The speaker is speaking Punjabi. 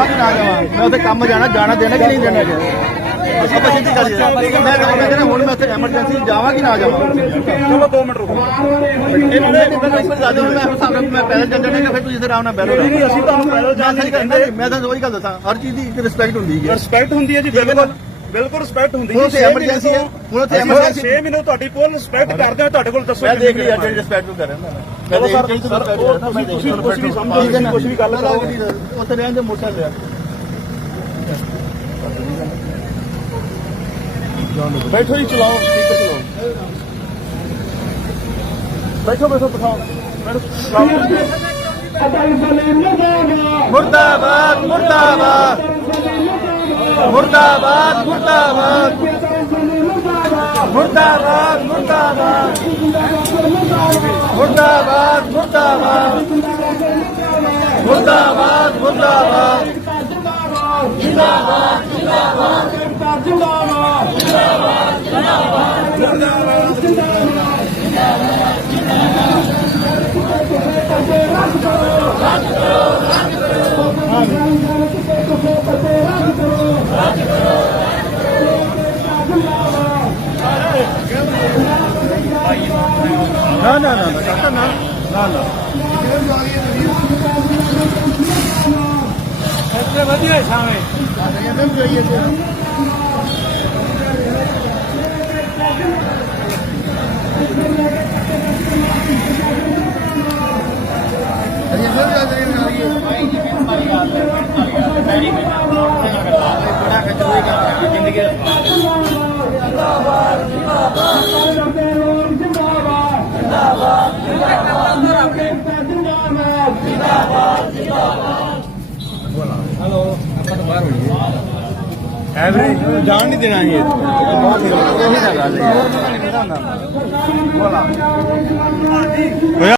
ਜਾਵਾਂ ਕਿ ਨਾ ਜਾਵਾਂ। ਮੈਂ ਉੱਥੇ ਕੰਮ ਜਾਣਾ ਜਾਣਾ ਦੇਣਾ ਕਿ ਨਹੀਂ ਦੇਣਾ ਜੀ? ਆਪਾਂ ਸਿੱਧੀ ਗੱਲ ਹੈ ਮੈਂ ਮੈਂ ਕਹਿੰਦਾ ਹੁਣ ਮੈਂ ਉੱਥੇ ਐਮਰਜੈਂਸੀ ਜਾਵਾਂ ਕਿ ਨਾ ਜਾਵਾਂ? ਚਲੋ 2 ਮਿੰਟ ਰੁਕੋ। ਇਹਨੂੰ ਇੱਕ ਵਾਰ ਦੱਸ ਦਿਓ ਮੈਂ ਹਿਸਾਬ ਨਾਲ ਮੈਂ ਪੈਦਲ ਚੱਲ ਜਾਣਾ ਫਿਰ ਤੁਸੀਂ ਆਰਾਮ ਨਾਲ ਬੈਠੋ। ਨਹੀਂ ਨਹੀਂ ਅਸੀਂ ਤੁਹਾਨੂੰ ਪੈਦਲ ਜਾਣ ਸਹੀ ਨਹੀਂ ਕਹਿੰਦੇ ਮੈਂ ਤਾਂ ਉਹੀ ਗੱਲ ਦੱਸਾਂ ਹਰ ਚੀਜ਼ ਦੀ ਰਿਸਪੈਕਟ ਹੁੰਦੀ ਹੈ। ਰਿਸਪੈਕਟ ਹੁੰਦੀ ਹੈ ਜੀ ਨਾ? ਬਿਲਕੁਲ ਬਿਲਕੁਲ ਰਿਸਪੈਕਟ ਹੁੰਦੀ ਹੈ ਉੱਥੇ emergency ਹੈ, ਹੁਣ ਉੱਥੇ emergency- 6 ਮਹੀਨੇ ਤੁਹਾਡੀ ਫੁੱਲ ਰਿਸਪੈਕਟ ਕਰਦੇ ਹਾਂ ਤੁਹਾਡੇ ਕੋਲ ਦੱਸੋ ਮੈਂ ਦੇਖ ਲਿਆ ਕੁ ਜਿਹੜੀ ਰਿਸਪੈਕਟ ਕਰ ਰਿਹਾ ਮੈਂ ਦੇਖ ਕੇ ਤੁਹਾਨੂੰ ਕਹਿ ਰਿਹਾ ਨਾ ਮੈਂ ਦੇਖ ਕੇ ਕੁਝ ਨਹੀਂ ਸਮਝਦੇ ਕੁਝ ਵੀ ਗੱਲ ਕਰਾਂਗੇ ਉੱਥੇ ਰਹਿਣ ਦੇ ਮੋਟਰ ਲਿਆ। ਬੈਠੋ ਜੀ ਚਲਾਓ ਸਪੀਕਰ ਚਲਾਓ। ਬੈਠੋ ਬੈਠੋ ਬਿਠਾਓ। ਮੁਰਦਾਬਾਦ ਮੁਰਦਾਬਾਦ। ਮੁਰਦਾਬਾਦ ਮੁਰਦਾਬਾਦ। ਮੁਰਦਾਬਾਦ ਮੁਰਦਾਬਾਦ। ਮੁਰਦਾਬਾਦ ਮੁਰਦਾਬਾਦ। ਮੁਰਦਾਬਾਦ ਮੁਰਦਾਬਾਦ। ਮੁਰਦਾਬਾਦ ਮੁਰਦਾਬਾਦ ਨਾ না না না না কাকা না না না ਵਧੀਆ ਸਾਵੇਂ ਸਾਡੇ ਇਹਦੇ ਵਿੱਚ ਆਈਏ ਜ਼ਿੰਦਗੀ ਜਿੰਦਾਬਾਦ ਜਿੰਦਾਬਾਦ ਜਿੰਦਾਬਾਦ ਜਿੰਦਾਬਾਦ ਜਿੰਦਾਬਾਦ ਜਿੰਦਾਬਾਦ ਜਿੰਦਾਬਾਦ ਹਲੋ ਆਪਾਂ ਤਾਂ ਬਾਹਰ ਹੋਈਏ ਐਵਰੀ ਜਾਣ ਨਹੀਂ ਦੇਣਾਗੇ ਇਹ ਤਾਂ ਗੱਲ ਹੈ। ਹੋਇਆ